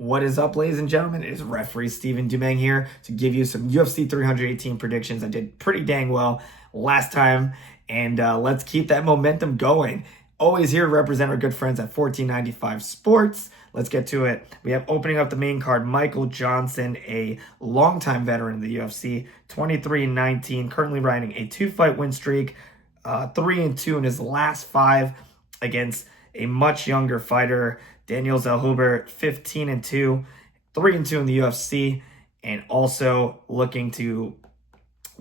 What is up, ladies and gentlemen? It is referee Steven Dumeng here to give you some UFC 318 predictions. I did pretty dang well last time, and let's keep that momentum going. Always here to represent our good friends at 1495 Sports. Let's get to it. We have opening up the main card, Michael Johnson, a longtime veteran in the UFC, 23-19, currently riding a 2-fight win streak, 3-2 in his last 5 against a much younger fighter, Daniel Zellhuber, 15-2, 3-2 in the UFC, and also looking to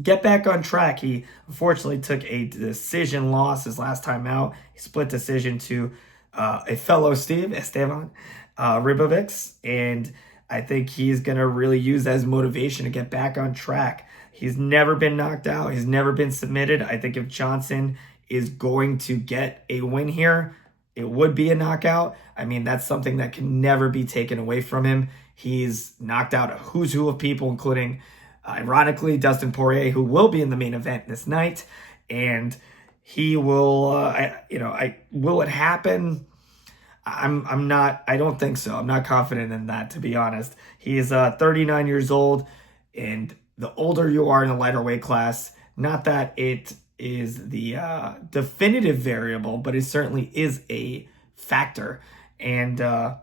get back on track. He unfortunately took a decision loss his last time out. He split decision to a fellow Esteban Ribovics, and I think he's going to really use that as motivation to get back on track. He's never been knocked out. He's never been submitted. I think if Johnson is going to get a win here, it would be a knockout. I mean, that's something that can never be taken away from him. He's knocked out a who's who of people, including, ironically, Dustin Poirier, who will be in the main event this night. And he will, will it happen? I don't think so. I'm not confident in that, to be honest. He is 39 years old, and the older you are in the lighter weight class, not that it is the definitive variable, but it certainly is a factor. And I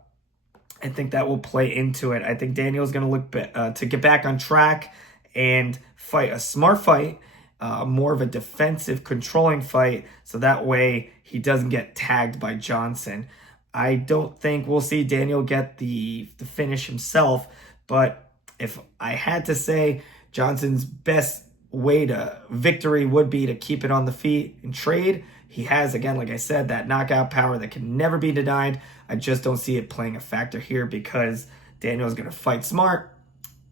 think that will play into it. I think Daniel's going to look to get back on track and fight a smart fight, more of a defensive, controlling fight, so that way he doesn't get tagged by Johnson. I don't think we'll see Daniel get the finish himself, but if I had to say, Johnson's best way to victory would be to keep it on the feet and trade. He has, again, like I said, that knockout power that can never be denied. I just don't see it playing a factor here because Daniel's going to fight smart,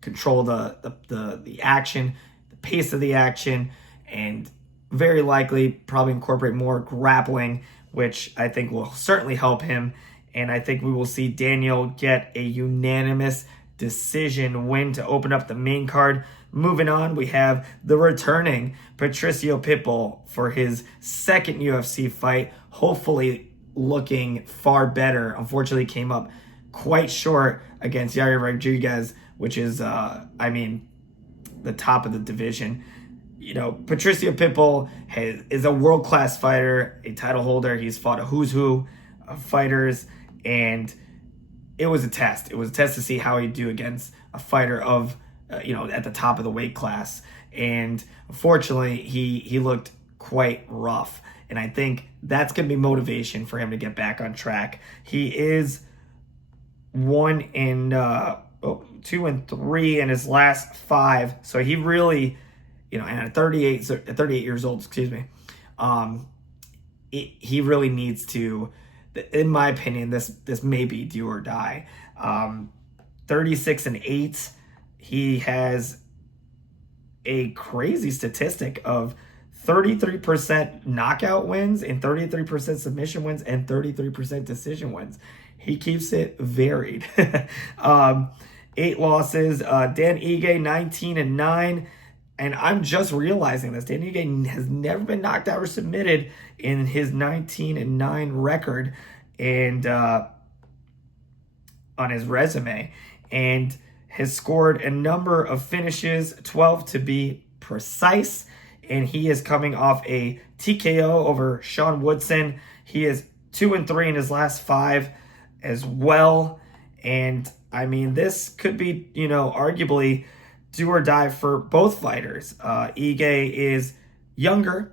control the action, the pace of the action, and very likely probably incorporate more grappling, which I think will certainly help him. And I think we will see Daniel get a unanimous decision win to open up the main card. Moving on, we have the returning Patricio Pitbull for his second UFC fight, hopefully looking far better. Unfortunately, came up quite short against Yair Rodriguez, which is, the top of the division. You know, Patricio Pitbull is a world-class fighter, a title holder. He's fought a who's who of fighters, and it was a test. It was a test to see how he'd do against a fighter of, at the top of the weight class. And unfortunately, he looked quite rough. And I think that's going to be motivation for him to get back on track. He is 2-3 in his last 5. So he really, and at 38 years old, he really needs to, in my opinion, this may be do or die. 36-8. He has a crazy statistic of 33% knockout wins and 33% submission wins and 33% decision wins. He keeps it varied. 8 losses. Dan Ige, 19-9. And I'm just realizing this. Dan Ige has never been knocked out or submitted in his 19-9 record and on his resume. And has scored a number of finishes, 12 to be precise. And he is coming off a TKO over Sean Woodson. He is 2-3 in his last 5 as well. And I mean, this could be, arguably do or die for both fighters. Ige is younger.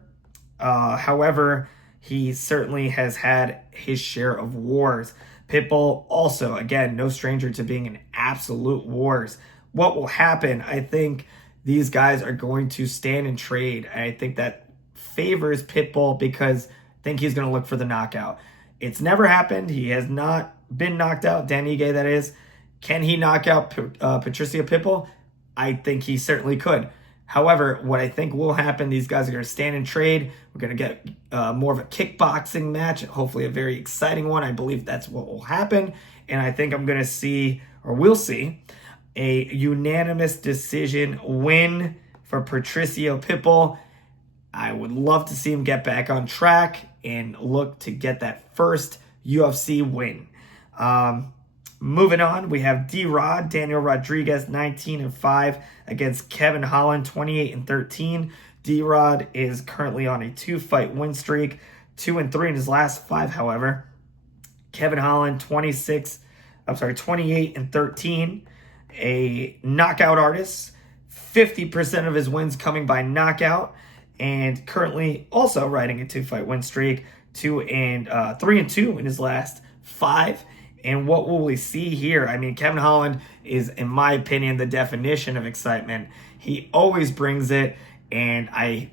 However, he certainly has had his share of wars. Pitbull also, again, no stranger to being in absolute wars. What will happen? I think these guys are going to stand and trade. I think that favors Pitbull because I think he's going to look for the knockout. It's never happened. He has not been knocked out. Dan Ige, that is. Can he knock out Patricio Pitbull? I think he certainly could. However, what I think will happen, these guys are going to stand and trade. We're going to get more of a kickboxing match, hopefully a very exciting one. I believe that's what will happen. And I think I'm going to see, or we'll see, a unanimous decision win for Patricio Pitbull. I would love to see him get back on track and look to get that first UFC win. Moving on, we have D-Rod, Daniel Rodriguez, 19-5 against Kevin Holland, 28-13. D-Rod is currently on a 2-fight win streak, 2-3 in his last 5, however. Kevin Holland, 28-13, a knockout artist, 50% of his wins coming by knockout, and currently also riding a 2-fight win streak, 3-2 in his last 5. And what will we see here? I mean, Kevin Holland is, in my opinion, the definition of excitement. He always brings it, and I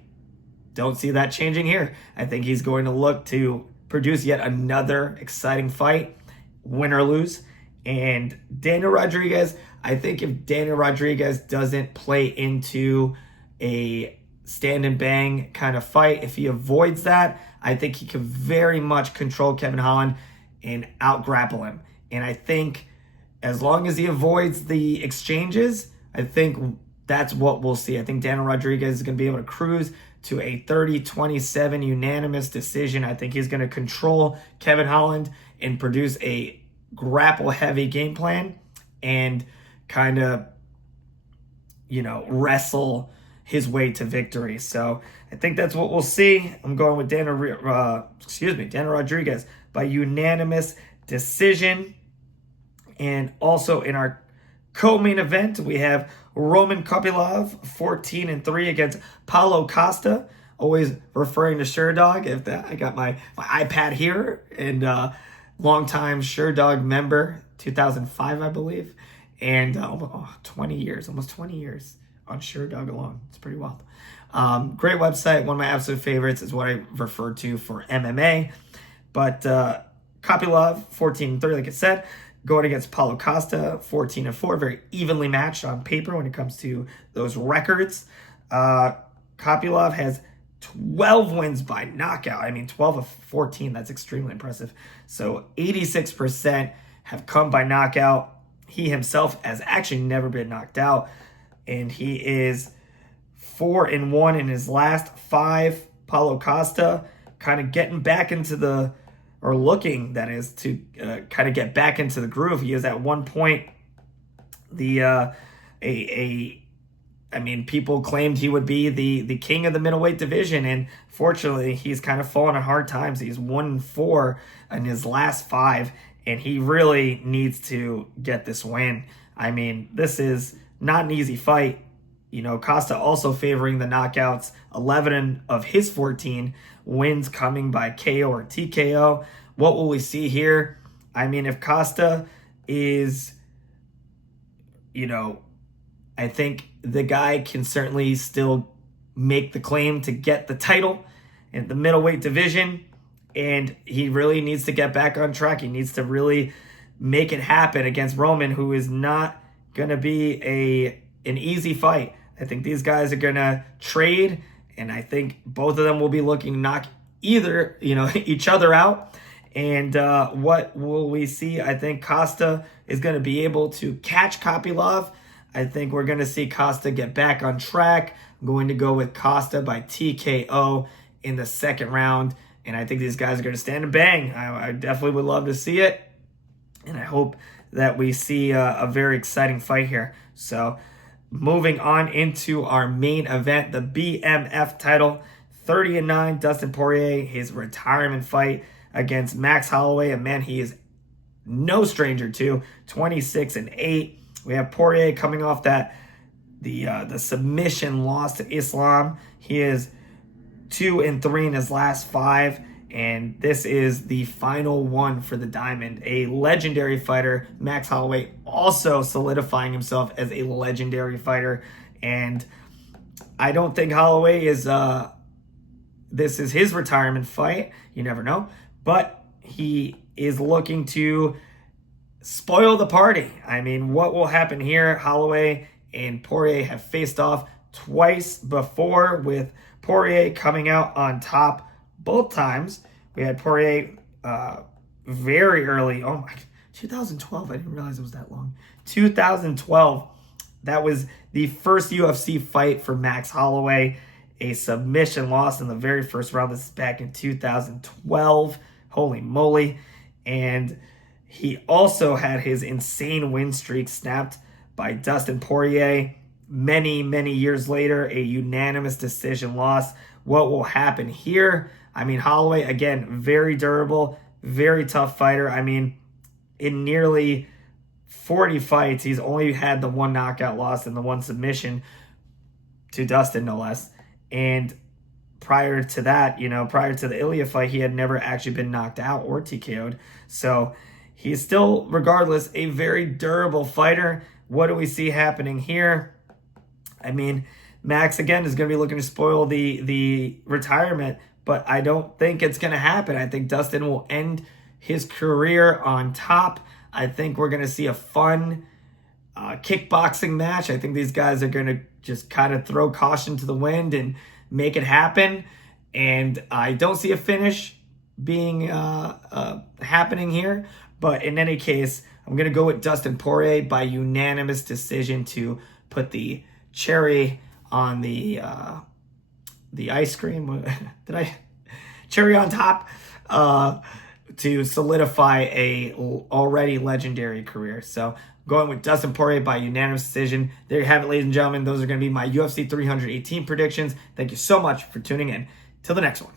don't see that changing here. I think he's going to look to produce yet another exciting fight, win or lose. And Daniel Rodriguez, I think if Daniel Rodriguez doesn't play into a stand and bang kind of fight, if he avoids that, I think he can very much control Kevin Holland and out-grapple him. And I think as long as he avoids the exchanges, I think that's what we'll see. I think Daniel Rodriguez is going to be able to cruise to a 30-27 unanimous decision. I think he's going to control Kevin Holland and produce a grapple-heavy game plan and kind of, wrestle his way to victory. So I think that's what we'll see. I'm going with Daniel Rodriguez by unanimous decision. And also in our co-main event, we have Roman Kopylov, 14-3 against Paulo Costa. Always referring to SureDog. I got my iPad here, and longtime SureDog member, 2005, I believe. And 20 years, almost 20 years on SureDog alone. It's pretty wild. Great website. One of my absolute favorites is what I refer to for MMA. But Kopylov, 14-3, like I said, going against Paulo Costa, 14-4, very evenly matched on paper when it comes to those records. Kopylov has 12 wins by knockout. I mean, 12 of 14, that's extremely impressive. So 86% have come by knockout. He himself has actually never been knocked out, and he is 4-1 in his last 5. Paulo Costa kind of getting back into looking, that is, to kind of get back into the groove. He is at one point people claimed he would be the king of the middleweight division, and fortunately, he's kind of fallen on hard times. He's 1-4 in his last 5, and he really needs to get this win. I mean, this is not an easy fight. Costa also favoring the knockouts, 11 of his 14 wins coming by KO or TKO. What will we see here? I mean, if Costa is, I think the guy can certainly still make the claim to get the title in the middleweight division, and he really needs to get back on track. He needs to really make it happen against Roman, who is not going to be an easy fight. I think these guys are going to trade, and I think both of them will be looking to knock each other out. And what will we see? I think Costa is going to be able to catch Kopylov. I think we're going to see Costa get back on track. I'm going to go with Costa by TKO in the second round. And I think these guys are going to stand and bang. I definitely would love to see it. And I hope that we see a very exciting fight here. So moving on into our main event, the BMF title, 30-9, Dustin Poirier, his retirement fight against Max Holloway, a man he is no stranger to, 26-8. We have Poirier coming off the submission loss to Islam. He is 2-3 in his last 5, and this is the final one for the Diamond. A legendary fighter, Max Holloway, also solidifying himself as a legendary fighter. And I don't think Holloway is this is his retirement fight. You never know. But he is looking to spoil the party. I mean, what will happen here? Holloway and Poirier have faced off twice before, with Poirier coming out on top both times. We had Poirier very early. 2012. I didn't realize it was that long. 2012. That was the first UFC fight for Max Holloway. A submission loss in the very first round. This is back in 2012. Holy moly. And He also had his insane win streak snapped by Dustin Poirier many, many years later, a unanimous decision loss. What will happen here? I mean, Holloway, again, very durable, very tough fighter. I mean, in nearly 40 fights, he's only had the one knockout loss and the one submission to Dustin, no less. And prior to that, prior to the Ilya fight, he had never actually been knocked out or TKO'd. So he's still, regardless, a very durable fighter. What do we see happening here? I mean, Max, again, is going to be looking to spoil the retirement, but I don't think it's going to happen. I think Dustin will end his career on top. I think we're going to see a fun kickboxing match. I think these guys are going to just kind of throw caution to the wind and make it happen. And I don't see a finish being happening here. But in any case, I'm going to go with Dustin Poirier by unanimous decision to put the cherry on the ice cream. Cherry on top to solidify a already legendary career. So going with Dustin Poirier by unanimous decision. There you have it, ladies and gentlemen. Those are going to be my UFC 318 predictions. Thank you so much for tuning in. Till the next one.